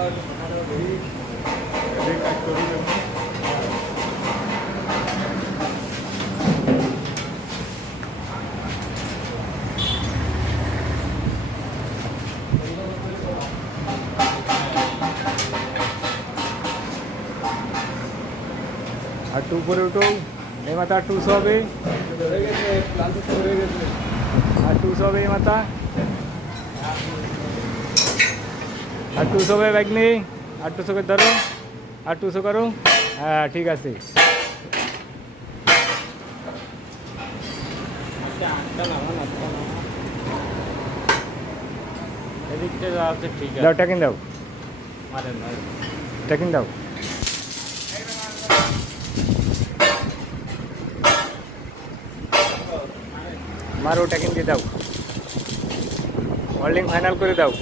আর টু করে উঠো, এই মাথা আর টুস হবে, আর টুস হবে এই মাথা, আর টুস হবে ব্যাগনি, আর টুসো করে ধরো, আর টুসো করো। হ্যাঁ ঠিক আছে। দাও টাকিন দাও, টাকিন দাও। মারো টাকিন দিয়ে দাও, হোল্ডিং ফাইনাল করে দাও।